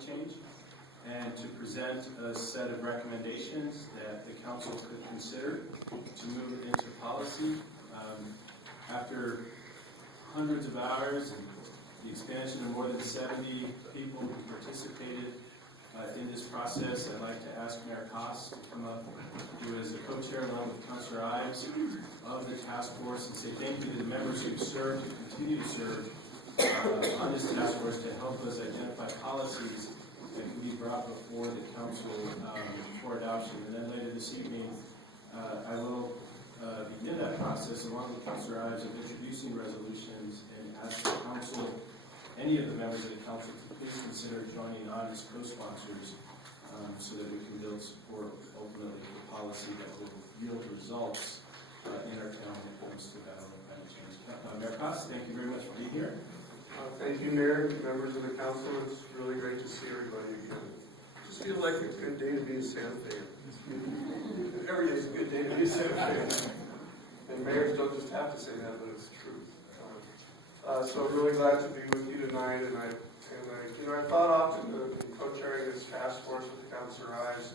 climate change, and to present a set of recommendations that the council could consider to move it into policy. After hundreds of hours and the expansion of more than 70 people who participated in this process, I'd like to ask Mayor Coss to come up, who is a co-chair along with Councilor Ives of the task force, and say thank you to the members who served and continue to serve on this task force to help us identify policies that can be brought before the council for adoption. And then later this evening, I will begin that process along with Councilor Ives of introducing resolutions and ask the council, any of the members of the council, to please consider joining on as co-sponsors so that we can build support ultimately for policy that will yield results in our town when it comes to battling climate change. Mayor Coss, thank you very much for being here. Thank you, Mayor, members of the council. It's really great to see everybody again. Just feels like a good day to be a Santa Fe. Every day is a good day to be a Santa Fe. And mayors don't just have to say that, but it's true. So I'm really glad to be with you tonight. And I thought often in co-chairing this task force with Councilor Ives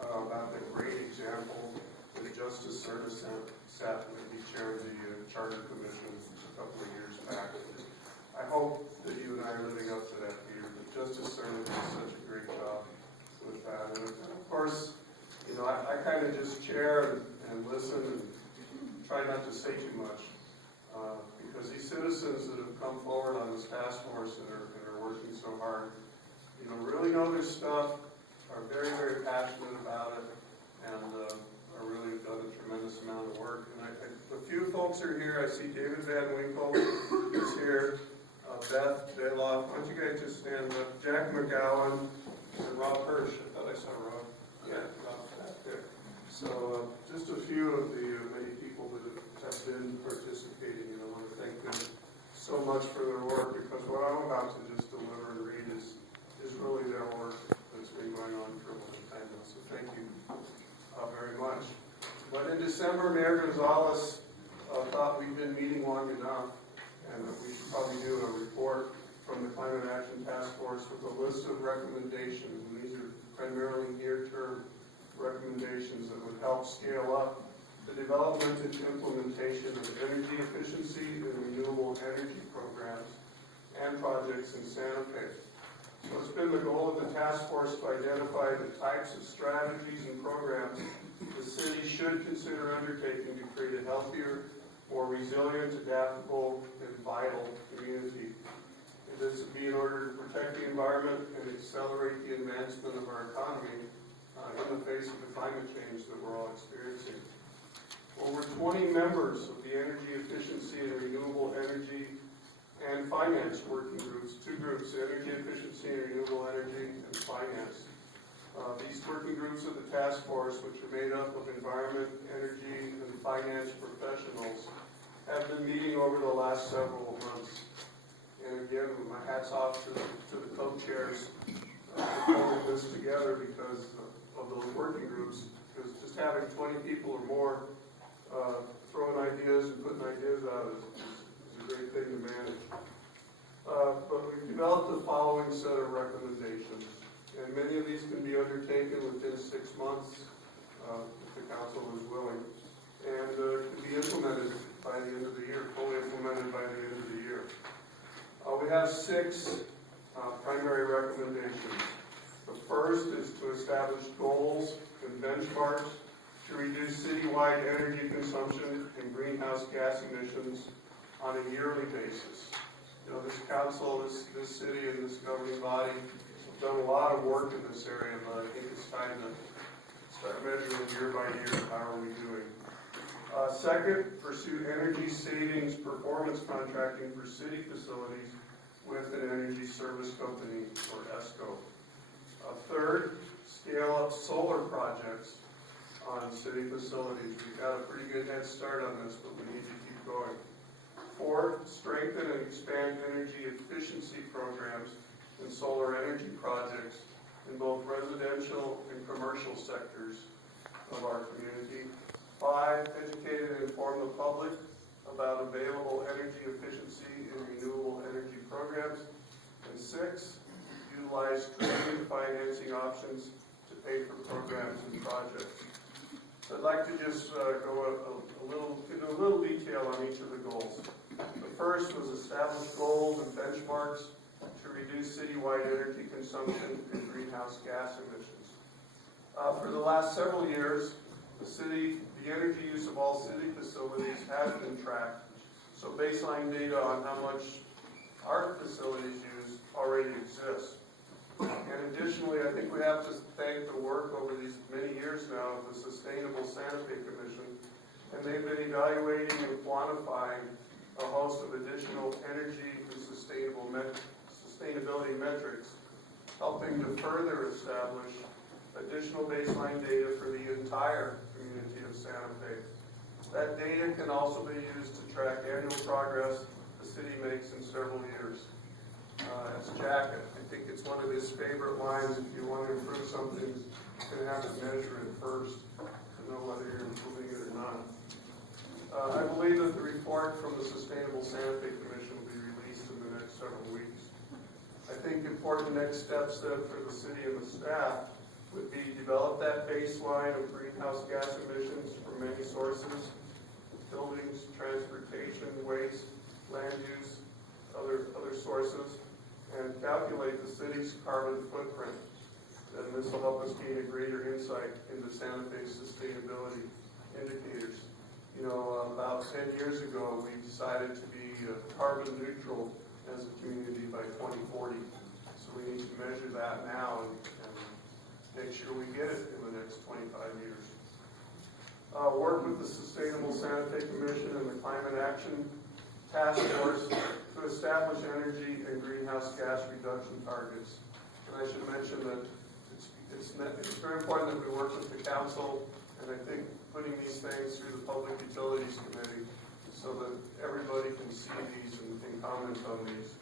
about the great example that Justice Service sat when he chaired the Charter Commission a couple of years back. I hope that you and I are living up to that, Peter. But Justice Service did such a great job with that. And of course, I kind of just chair and listen and try not to say too much. Because these citizens that have come forward on this task force and are working so hard, really know this stuff, are very, very passionate about it, and are really done a tremendous amount of work. And a few folks are here. I see David Van Winkle is here, Beth Jayloff. Why don't you guys just stand up? Jack McGowan and Rob Hirsch. I thought I saw Rob. Yeah, Rob's back there. So just a few of the many people that have been participating, and I want to thank them so much for their work, because what I'm about to just deliver and read is really their work that's been going on for a long time now. So thank you very much. But in December, Mayor Gonzales thought we'd been meeting long enough, and that we should probably do a report from the Climate Action Task Force with a list of recommendations. And these are primarily near-term recommendations that would help scale up the development and implementation of energy efficiency and renewable energy programs and projects in Santa Fe. So it's been the goal of the task force to identify the types of strategies and programs the city should consider undertaking to create a healthier, more resilient, adaptable, and vital community. And this would be in order to protect the environment and accelerate the advancement of our economy in the face of the climate change that we're all experiencing. Over 20 members of the Energy Efficiency and Renewable Energy and Finance Working Groups, two groups, Energy Efficiency and Renewable Energy and Finance. These working groups of the task force, which are made up of environment, energy, and finance professionals, have been meeting over the last several months. And again, my hat's off to the co-chairs for pulling this together because of those working groups. Because just having 20 people or more throwing ideas and putting ideas out is a great thing to manage. But we've developed the following set of recommendations. And many of these can be undertaken within 6 months if the council is willing. And can be implemented by the end of the year, fully implemented by the end of the year. We have 6 primary recommendations. The first is to establish goals and benchmarks to reduce citywide energy consumption and greenhouse gas emissions on a yearly basis. This council, this city, and this governing body have done a lot of work in this area, but I think it's time to start measuring year by year how are we doing. Second, pursue energy savings performance contracting for city facilities with an energy service company, or ESCO. Third, scale up solar projects on city facilities. We've got a pretty good head start on this, but we need to keep going. Fourth, strengthen and expand energy efficiency programs and solar energy projects in both residential and commercial sectors of our community. 5, educate and inform the public about available energy efficiency and renewable energy programs. And 6, utilize creative financing options to pay for programs and projects. So I'd like to just go into a little detail on each of the goals. The first was establish goals and benchmarks to reduce citywide energy consumption and greenhouse gas emissions. For the last several years, the energy use of all city facilities has been tracked. So baseline data on how much our facilities use already exists. And additionally, I think we have to thank the work over these many years now of the Sustainable Santa Fe Commission, and they've been evaluating and quantifying a host of additional energy and sustainability metrics, helping to further establish additional baseline data for the entire community of Santa Fe. That data can also be used to track annual progress the city makes in several years. As Jack, I think it's one of his favorite lines: if you want to improve something, you're going to have to measure it first to know whether you're improving it or not. I believe that the report from the Sustainable Santa Fe Commission will be released in the next several weeks. I think important next steps then for the city and the staff would be develop that baseline of greenhouse gas emissions from many sources: buildings, transportation, waste, land use, other sources, and calculate the city's carbon footprint. And this will help us gain a greater insight into Santa Fe's sustainability indicators. You know, about 10 years ago, we decided to be carbon neutral as a community by 2040. So we need to measure that now and make sure we get it in the next 25 years. Work with the Sustainable Santa Fe Commission and the Climate Action Task Force to establish energy and greenhouse gas reduction targets. And I should mention that it's very important that we work with the council, and I think putting these things through the Public Utilities Committee so that everybody can see these and comment on these.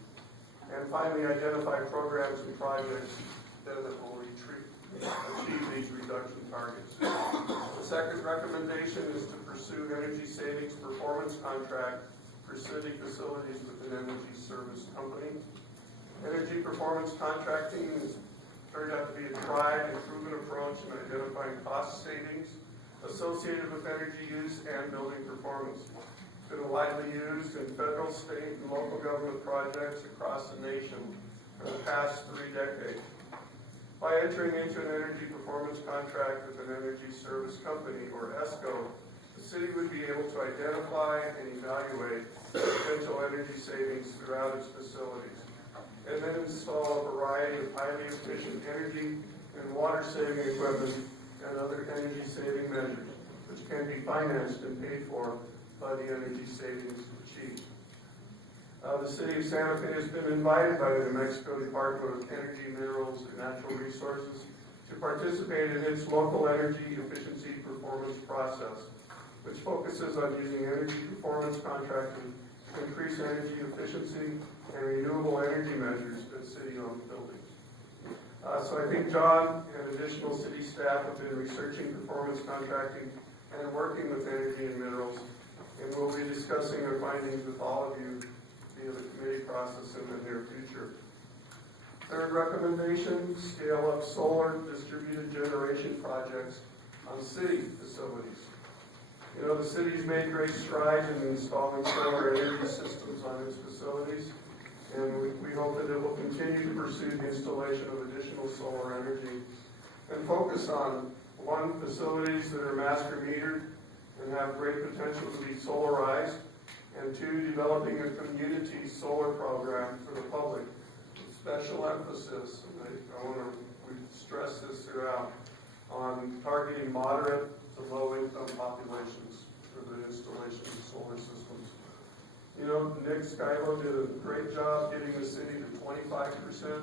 And finally, identify programs and projects that will achieve these reduction targets. The second recommendation is to pursue energy savings performance contract for city facilities with an energy service company. Energy performance contracting has turned out to be a tried and proven approach in identifying cost savings associated with energy use and building performance. It's been widely used in federal, state, and local government projects across the nation for the past 3 decades. By entering into an energy performance contract with an energy service company, or ESCO, the city would be able to identify and evaluate potential energy savings throughout its facilities, and then install a variety of highly efficient energy and water-saving equipment and other energy-saving measures, which can be financed and paid for by the energy savings achieved. The City of Santa Fe has been invited by the New Mexico Department of Energy, Minerals, and Natural Resources to participate in its local energy efficiency performance process, which focuses on using energy performance contracting to increase energy efficiency and renewable energy measures at city-owned buildings. So I think John and additional city staff have been researching performance contracting and working with energy and minerals, and we'll be discussing their findings with all of you via the committee process in the near future. Third recommendation, scale up solar distributed generation projects on city facilities. You know, the city's made great strides in installing solar energy systems on its facilities, and we hope that it will continue to pursue the installation of additional solar energy and focus on, one, facilities that are master metered and have great potential to be solarized, and two, developing a community solar program for the public with special emphasis, and I want to stress this throughout, on targeting moderate to low-income populations for the installation of solar systems. You know, Nick Skylo did a great job getting the city to 25%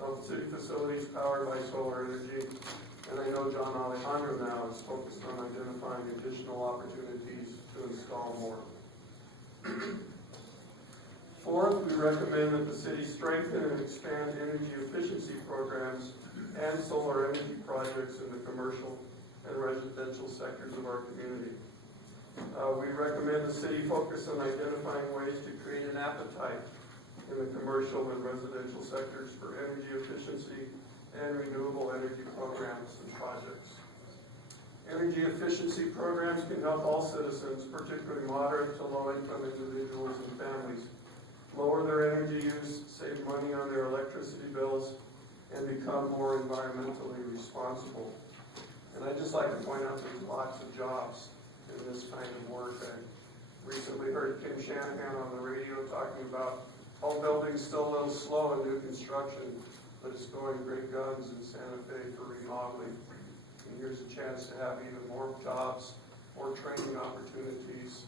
of city facilities powered by solar energy, and I know John Alejandro now is focused on identifying additional opportunities to install more. Fourth, we recommend that the city strengthen and expand energy efficiency programs and solar energy projects in the commercial and residential sectors of our community. We recommend the city focus on identifying ways to create an appetite in the commercial and residential sectors for energy efficient and renewable energy programs and projects. Energy efficiency programs can help all citizens, particularly moderate to low-income individuals and families, lower their energy use, save money on their electricity bills, and become more environmentally responsible. And I'd just like to point out there's lots of jobs in this kind of work. I recently heard Kim Shanahan on the radio talking about home building still a little slow in new construction, but it's going great guns in Santa Fe for remodeling. And here's a chance to have even more jobs, more training opportunities,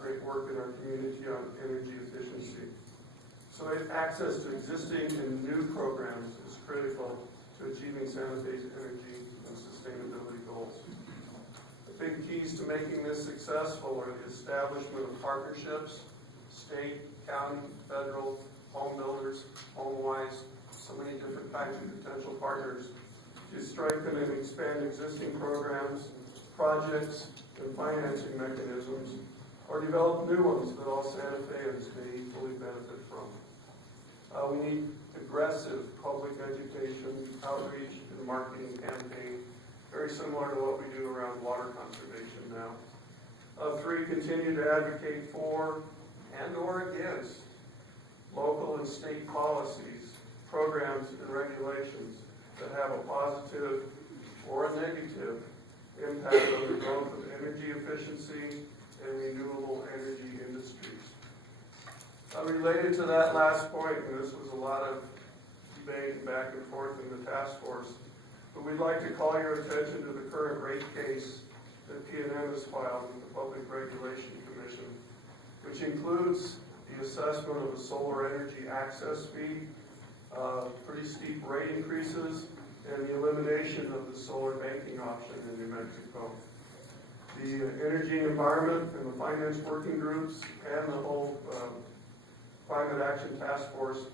great work in our community on energy efficiency. So access to existing and new programs is critical to achieving Santa Fe's energy and sustainability goals. The big keys to making this successful are the establishment of partnerships, state, county, federal, home builders, home-wise, so many different kinds of potential partners to strengthen and expand existing programs, projects, and financing mechanisms, or develop new ones that all Santa Feans may equally benefit from. We need aggressive public education, outreach, and marketing campaign, very similar to what we do around water conservation now. 3, continue to advocate for and or against local and state policies, programs, and regulations that have a positive or a negative impact on the growth of energy efficiency and renewable energy industries. Related to that last point, and this was a lot of debate and back and forth in the task force, but we'd like to call your attention to the current rate case that P&M has filed with the Public Regulation Commission, which includes the assessment of a solar energy access fee, pretty steep rate increases, and the elimination of the solar banking option in New Mexico. The Energy and Environment and the Finance Working Groups and the whole Climate Action Task Force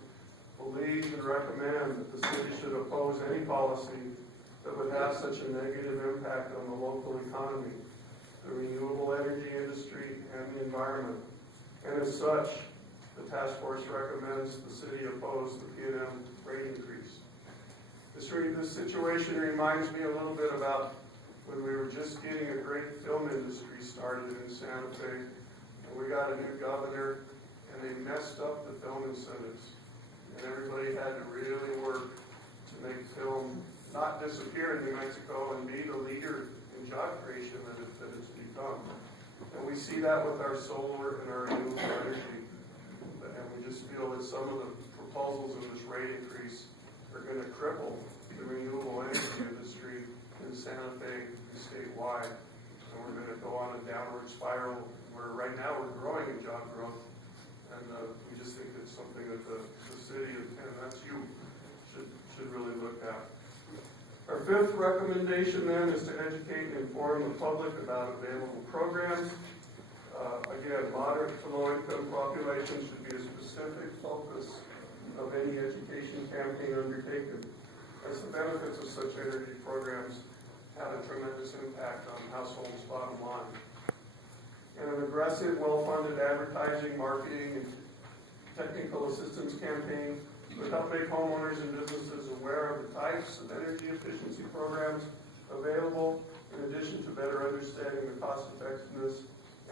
believe and recommend that the city should oppose any policy that would have such a negative impact on the local economy, the renewable energy industry, and the environment. And as such, the task force recommends the city oppose the P&M rate increase. This situation reminds me a little bit about when we were just getting a great film industry started in Santa Fe, and we got a new governor, and they messed up the film incentives. And everybody had to really work to make film not disappear in New Mexico and be the leader in job creation that it's become. And we see that with our solar and our renewable energy. And we just feel that some of the proposals of this rate increase are going to cripple the renewable energy industry in Santa Fe and statewide. And we're going to go on a downward spiral where right now we're growing in job growth. And we just think it's something that the city, and that's you, should really look at. Our 5th recommendation then is to educate and inform the public about available programs. Again, moderate to low-income populations should be a specific focus of any education campaign undertaken, as the benefits of such energy programs have a tremendous impact on households' bottom line. And an aggressive, well-funded advertising, marketing, and technical assistance campaign would help make homeowners and businesses aware of the types of energy efficiency programs available, in addition to better understanding the cost effectiveness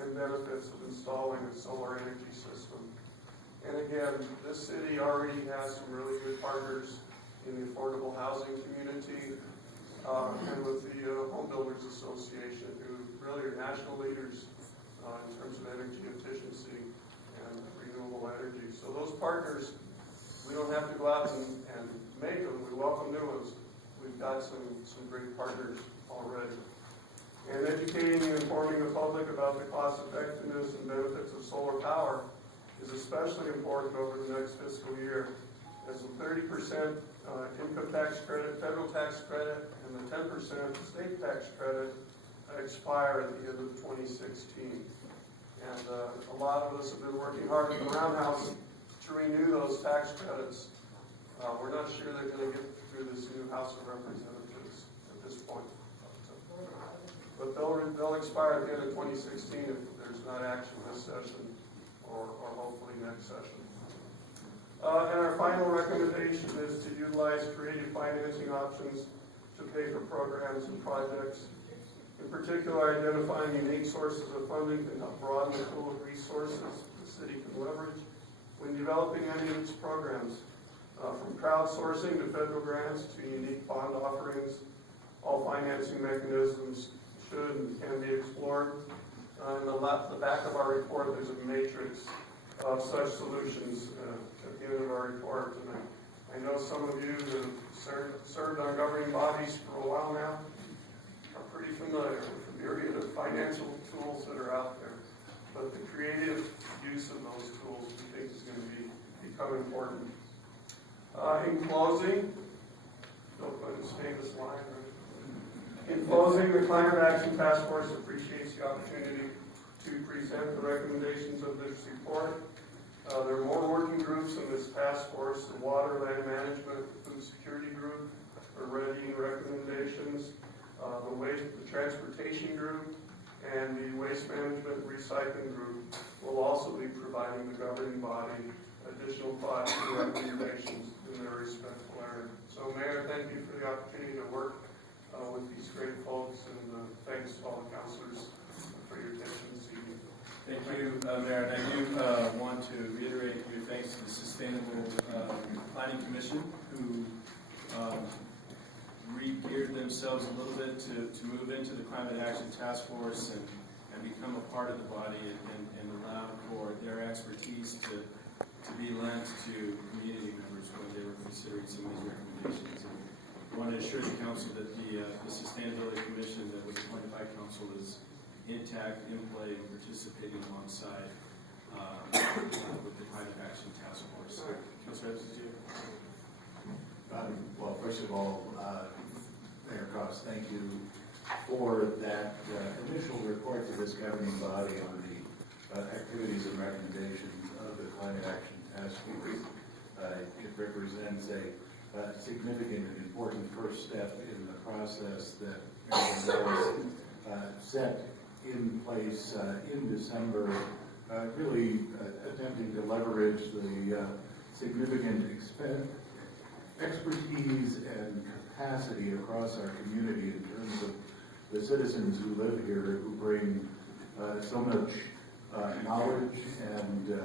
and benefits of installing a solar energy system. And again, this city already has some really good partners in the affordable housing community and with the Home Builders Association, who really are national leaders in terms of energy efficiency and renewable energy. So those partners, we don't have to go out and make them. We welcome new ones. We've got some great partners already. And educating and informing the public about the cost effectiveness and benefits of solar power is especially important over the next fiscal year, as the 30% income tax credit, federal tax credit, and the 10% state tax credit expire at the end of 2016. And a lot of us have been working hard in the roundhouse to renew those tax credits. We're not sure they're going to get through this new House of Representatives at this point. But they'll expire at the end of 2016 if there's not action this session or hopefully next session. And our final recommendation is to utilize creative financing options to pay for programs and projects. In particular, identifying unique sources of funding can help broaden the pool of resources the city can leverage when developing any of its programs. From crowdsourcing to federal grants to unique bond offerings, all financing mechanisms should and can be explored. In the back of our report, there's a matrix of such solutions at the end of our report. And I know some of you that have served on governing bodies for a while now are pretty familiar with the myriad of financial tools that are out there. But the creative use of those tools, we think, is going to become important. In closing, Bill Clinton's famous line, right? In closing, the Climate Action Task Force appreciates the opportunity to present the recommendations of this report. There are more working groups in this task force. The Water, Land Management, Food Security Group are readying recommendations. The Transportation Group and the Waste Management and Recycling Group will also be providing the governing body additional thoughts and recommendations in their respectful area. So, Mayor, thank you for the opportunity to work with these great folks, and thanks to all the councilors for your attention this evening. Thank you, Mayor. And I do want to reiterate your thanks to the Sustainable Planning Commission, who re-geared themselves a little bit to move into the Climate Action Task Force and become a part of the body and allow for their expertise to be lent to community members when they were considering some of these recommendations. And I want to assure the council that the Sustainability Commission that was appointed by council is intact, in play, and participating alongside with the Climate Action Task Force. Councilor Evans, did you? Well, first of all, Mayor Coss, thank you for that initial report to this governing body on the activities and recommendations of the Climate Action Task Force. It represents a significant and important first step in the process that Mayor Gonzales set in place in December, really attempting to leverage the significant expertise and capacity across our community in terms of the citizens who live here, who bring so much knowledge and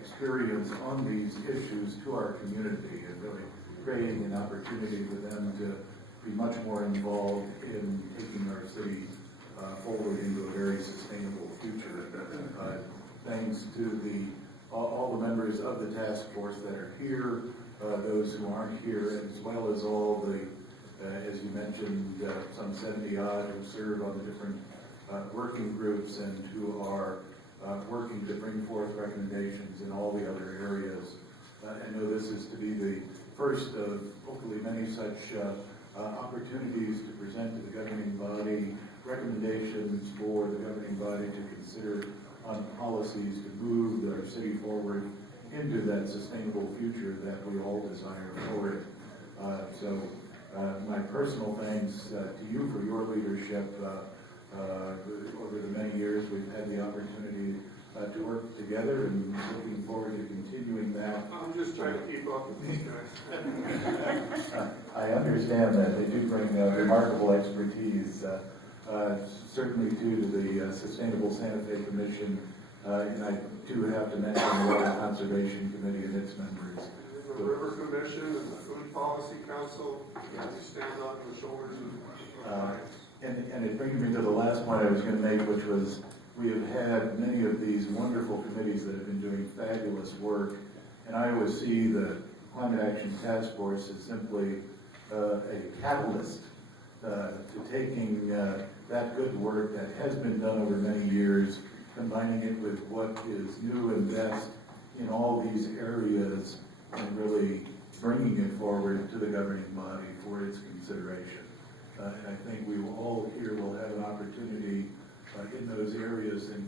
experience on these issues to our community, and really creating an opportunity for them to be much more involved in taking our city forward into a very sustainable future. Thanks to all the members of the task force that are here, those who aren't here, as well as all the, as you mentioned, some 70-odd who serve on the different working groups and who are working to bring forth recommendations in all the other areas. I know this is to be the first of hopefully many such opportunities to present to the governing body recommendations for the governing body to consider on policies to move our city forward into that sustainable future that we all desire for it. So my personal thanks to you for your leadership over the many years we've had the opportunity to work together, and looking forward to continuing that. I'm just trying to keep up with these guys. I understand that. They do bring remarkable expertise, certainly due to the Sustainable Santa Fe Commission, and I do have to mention the Water Conservation Committee and its members. The River Commission and the Food Policy Council, they stand on the shoulders of and it brings me to the last point I was going to make, which was we have had many of these wonderful committees that have been doing fabulous work, and I always see the Climate Action Task Force as simply a catalyst to taking that good work that has been done over many years, combining it with what is new and best in all these areas, and really bringing it forward to the governing body for its consideration. And I think we all here will have an opportunity in those areas, and